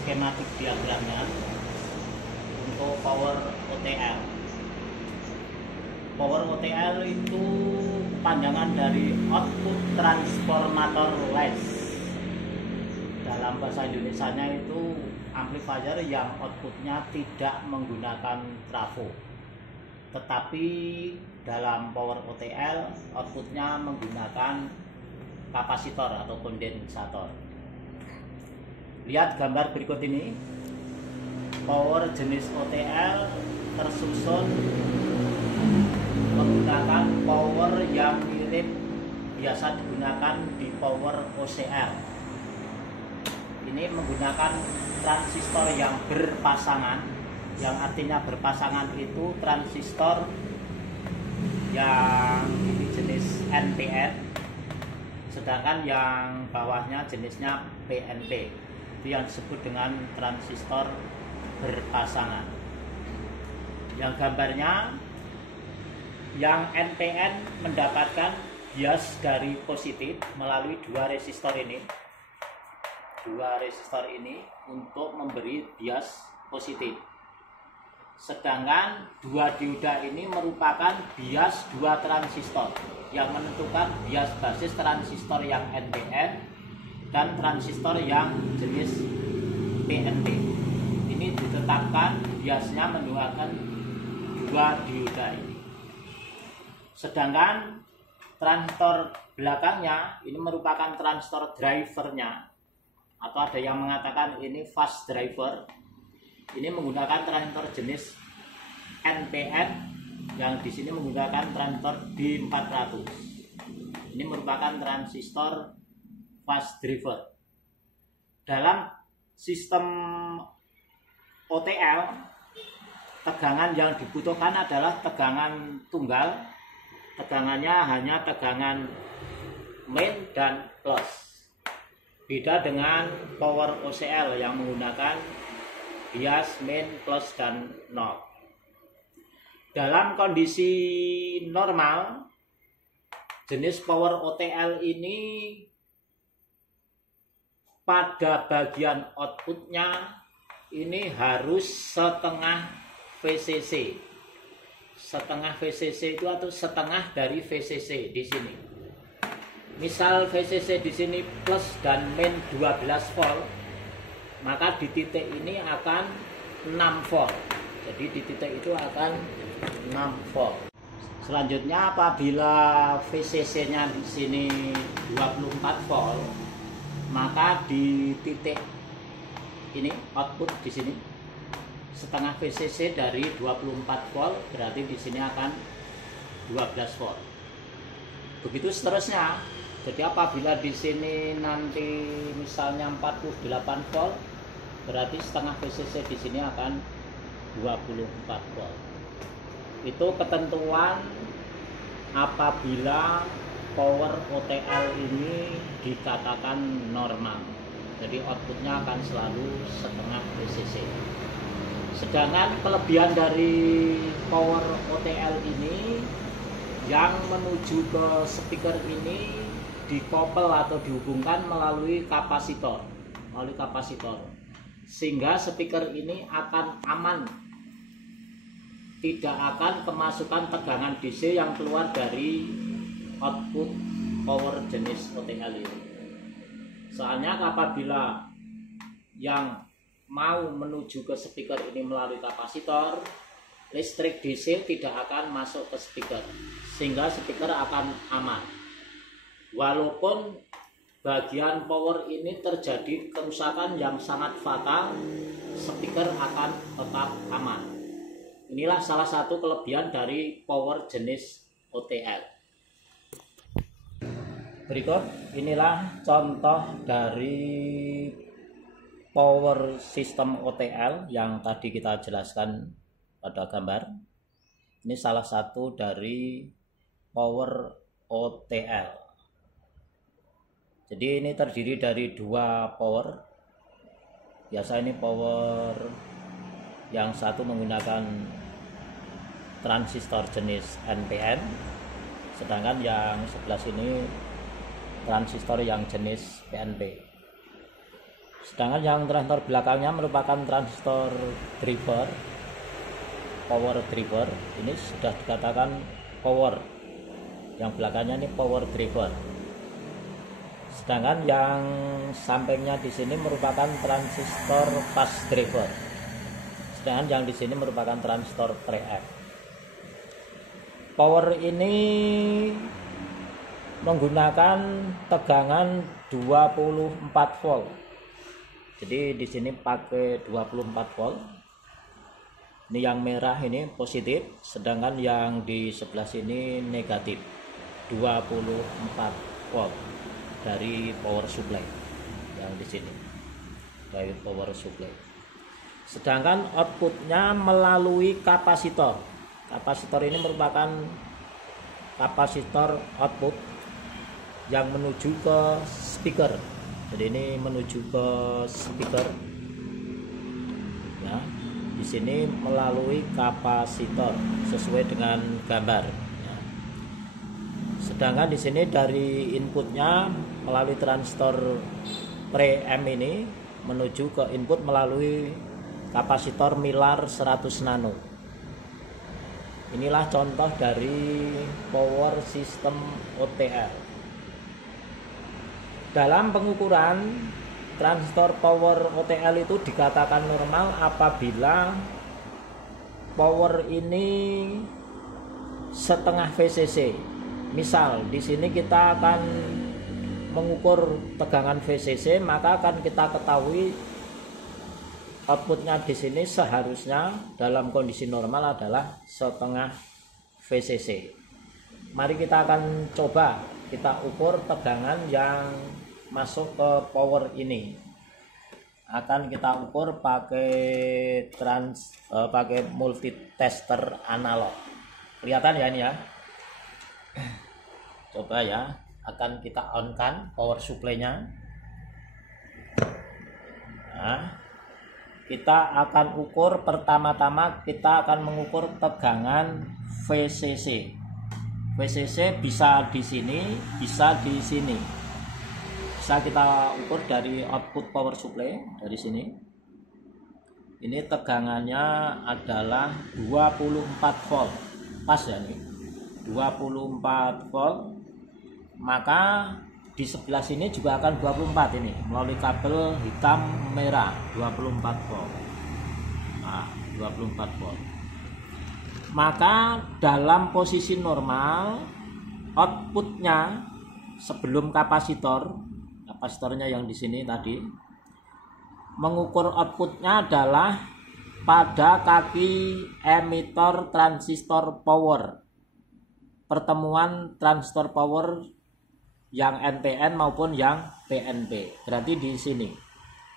skematik diagramnya untuk power OTL. Power OTL itu panjangan dari output transformator less. Dalam bahasa Indonesianya itu amplifier yang outputnya tidak menggunakan trafo, tetapi dalam power OTL outputnya menggunakan kapasitor atau kondensator. Lihat gambar berikut ini. Power jenis OTL tersusun menggunakan power yang mirip biasa digunakan di power OCL. Ini menggunakan transistor yang berpasangan, yang artinya berpasangan itu transistor yang ini jenis NPN, sedangkan yang bawahnya jenisnya PNP. Itu yang disebut dengan transistor berpasangan. Yang gambarnya, yang NPN mendapatkan bias dari positif melalui dua resistor ini untuk memberi bias positif. Sedangkan dua dioda ini merupakan bias dua transistor yang menentukan bias basis transistor yang NPN dan transistor yang jenis PNP. Ini ditetapkan biasnya menggunakan dua dioda ini. Sedangkan transistor belakangnya ini merupakan transistor drivernya, atau ada yang mengatakan ini fast driver. Ini menggunakan transistor jenis NPN yang di sini menggunakan transistor D400. Ini merupakan transistor fast driver. Dalam sistem OTL, tegangan yang dibutuhkan adalah tegangan tunggal. Tegangannya hanya tegangan main dan plus. Beda dengan power OCL yang menggunakan bias main, plus, dan nol. Dalam kondisi normal, jenis power OTL ini pada bagian outputnya ini harus setengah VCC. Setengah VCC itu atau setengah dari VCC di sini. Misal VCC di sini plus dan min 12 volt, maka di titik ini akan 6 volt. Jadi di titik itu akan 6 volt. Selanjutnya apabila VCC-nya di sini 24 volt, maka di titik ini output di sini setengah VCC dari 24 volt, berarti di sini akan 12 volt. Begitu seterusnya. Jadi apabila di sini nanti misalnya 48 volt, berarti setengah VCC di sini akan 24 volt. Itu ketentuan apabila power OTL ini dikatakan normal. Jadi outputnya akan selalu setengah VCC. Sedangkan kelebihan dari power OTL ini, yang menuju ke speaker ini dikopel atau dihubungkan melalui kapasitor, sehingga speaker ini akan aman, tidak akan kemasukan tegangan DC yang keluar dari output power jenis OTL ini. Soalnya apabila yang mau menuju ke speaker ini melalui kapasitor, listrik DC tidak akan masuk ke speaker, sehingga speaker akan aman. Walaupun bagian power ini terjadi kerusakan yang sangat fatal, speaker akan tetap aman. Inilah salah satu kelebihan dari power jenis OTL. Berikut inilah contoh dari power system OTL yang tadi kita jelaskan pada gambar. Ini salah satu dari power OTL. Jadi ini terdiri dari dua power. Biasa ini power yang satu menggunakan transistor jenis NPN, sedangkan yang sebelah sini transistor yang jenis PNP. Sedangkan yang transistor belakangnya merupakan transistor driver, power driver. Ini sudah dikatakan power. Yang belakangnya ini power driver. Sedangkan yang sampingnya di sini merupakan transistor fast driver. Sedangkan yang di sini merupakan transistor 3F. Power ini menggunakan tegangan 24 volt. Jadi di sini pakai 24 volt. Ini yang merah ini positif, sedangkan yang di sebelah sini negatif. 24 volt dari power supply yang di sini. Dari power supply. Sedangkan outputnya melalui kapasitor. Kapasitor ini merupakan kapasitor output yang menuju ke speaker. Jadi ini menuju ke speaker. Ya, di sini melalui kapasitor sesuai dengan gambar. Ya. Sedangkan di sini dari inputnya melalui transistor pre-M ini menuju ke input melalui kapasitor Mylar 100 nano. Inilah contoh dari power system OTL. Dalam pengukuran transistor power OTL itu dikatakan normal apabila power ini setengah VCC. Misal di sini kita akan mengukur tegangan VCC, maka akan kita ketahui outputnya di sini seharusnya dalam kondisi normal adalah setengah VCC. Mari kita akan coba kita ukur tegangan yang masuk ke power ini. Akan kita ukur pakai pakai multitester analog. Kelihatan ya ini ya. Coba ya, akan kita on kan power supply-nya. Nah, kita akan ukur pertama-tama kita akan mengukur tegangan VCC. VCC bisa di sini, bisa di sini. Bisa kita ukur dari output power supply dari sini. Ini tegangannya adalah 24 volt. Pas ya nih. 24 volt. Maka di sebelah sini juga akan 24 ini melalui kabel hitam merah 24 volt. Nah, 24 volt. Maka dalam posisi normal outputnya sebelum kapasitornya yang di sini tadi mengukur outputnya adalah pada kaki emitor transistor power, pertemuan transistor power yang NPN maupun yang PNP. Berarti di sini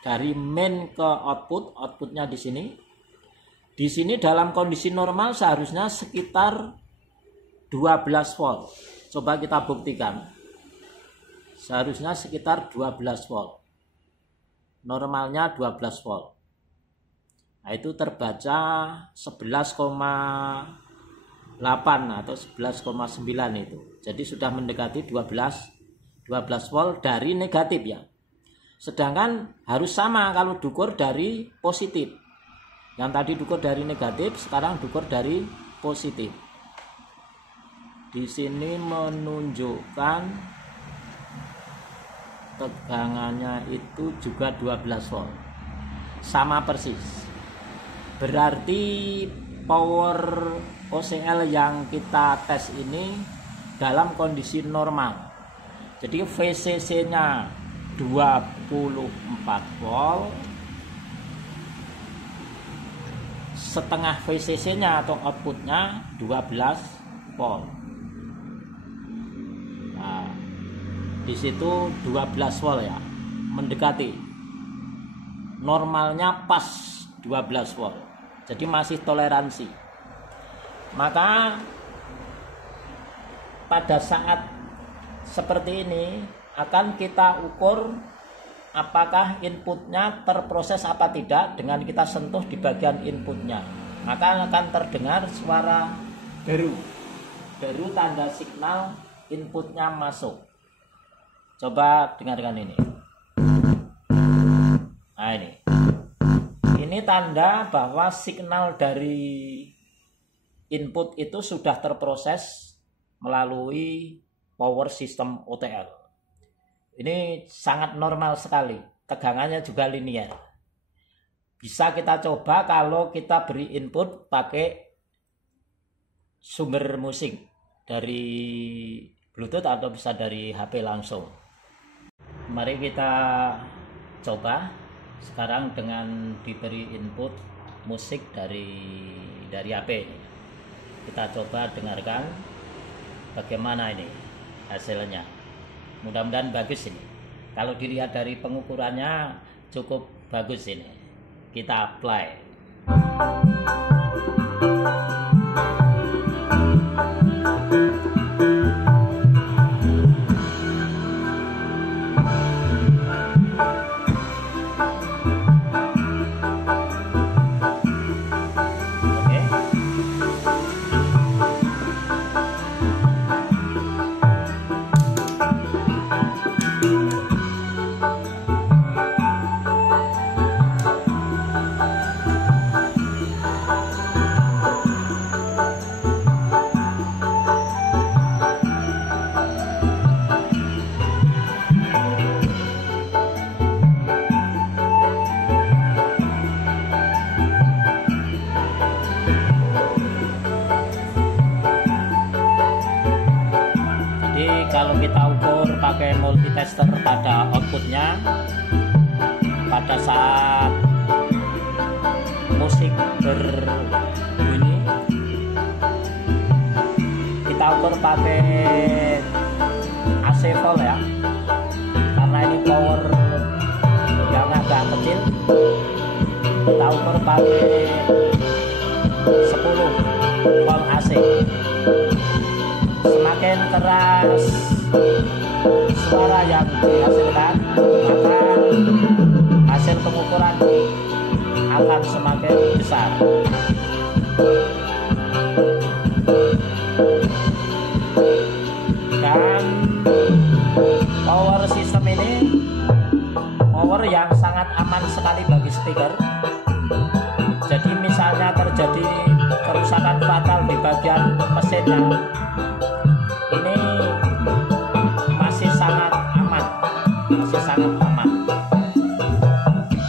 dari main ke outputnya di sini. Di sini dalam kondisi normal seharusnya sekitar 12 volt. Coba kita buktikan. Seharusnya sekitar 12 volt. Normalnya 12 volt. Nah, itu terbaca 11,8 atau 11,9 itu. Jadi sudah mendekati 12 volt dari negatif ya. Sedangkan harus sama kalau dukur dari positif. Yang tadi dukur dari negatif, sekarang dukur dari positif. Di sini menunjukkan tegangannya itu juga 12 volt. Sama persis. Berarti power OCL yang kita tes ini dalam kondisi normal. Jadi VCC-nya 24 volt, setengah VCC-nya atau outputnya 12 volt. Nah, di situ 12 volt ya, mendekati. Normalnya pas 12 volt. Jadi masih toleransi. Maka pada saat seperti ini akan kita ukur apakah inputnya terproses apa tidak dengan kita sentuh di bagian inputnya. Maka akan terdengar suara deru. Deru tanda signal inputnya masuk. Coba dengarkan ini. Nah ini tanda bahwa signal dari input itu sudah terproses melalui power system OTL. Ini sangat normal sekali, tegangannya juga linear. Bisa kita coba kalau kita beri input pakai sumber musik dari Bluetooth atau bisa dari HP langsung. Mari kita coba sekarang dengan diberi input musik dari HP ini. Kita coba dengarkan bagaimana ini hasilnya. Mudah-mudahan bagus ini. Kalau dilihat dari pengukurannya cukup bagus ini. Kita apply. Kalau kita ukur pakai multitester pada outputnya, pada saat musik berbunyi, kita ukur pakai AC volt ya, karena ini power yang agak kecil. Kita ukur pakai 10 volt AC. Semakin keras suara yang dihasilkan, maka hasil pengukuran akan semakin besar. Dan power system ini power yang sangat aman sekali bagi speaker. Jadi misalnya terjadi kerusakan fatal di bagian mesinnya, ini masih sangat aman,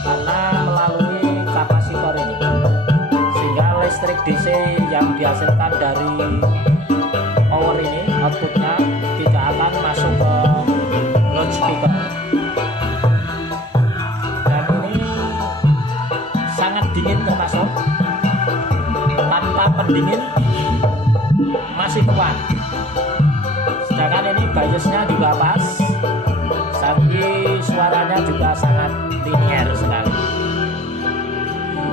karena melalui kapasitor ini, sehingga listrik DC yang dihasilkan dari power ini outputnya tidak akan masuk ke loudspeaker. Dan ini sangat dingin, termasuk tanpa pendingin masih kuat. Sedangkan ini biasnya juga pas, tapi suaranya juga sangat linear sekali.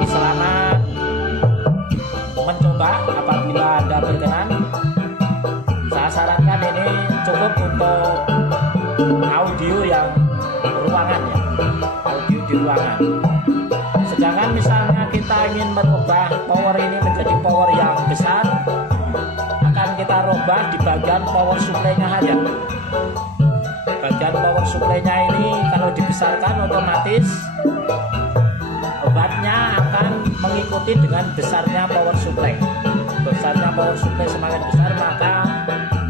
Selamat mencoba. Apabila Anda berkenan, saya sarankan ini cukup untuk audio yang ruangan ya, audio di ruangan. Sedangkan misalnya kita ingin merubah power ini menjadi power yang besar, kita rubah di bagian power supply-nya saja. Bagian power supply-nya ini kalau dibesarkan, otomatis obatnya akan mengikuti dengan besarnya power supply. Besarnya power supply semakin besar, maka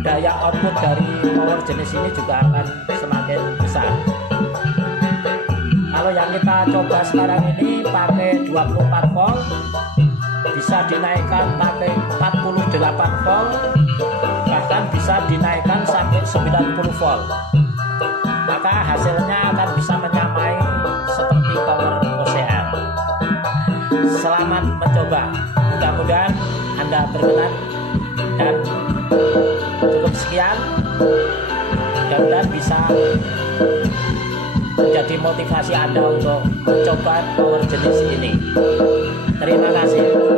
daya output dari power jenis ini juga akan semakin besar. Kalau yang kita coba sekarang ini pakai 24 volt, bisa dinaikkan pakai 48 volt, bahkan bisa dinaikkan sampai 90 volt. Maka hasilnya akan bisa menyamai seperti power OCL. Selamat mencoba. Mudah-mudahan Anda berkenan, dan cukup sekian. Mudah-mudahan bisa menjadi motivasi Anda untuk mencoba power jenis ini. Terima kasih.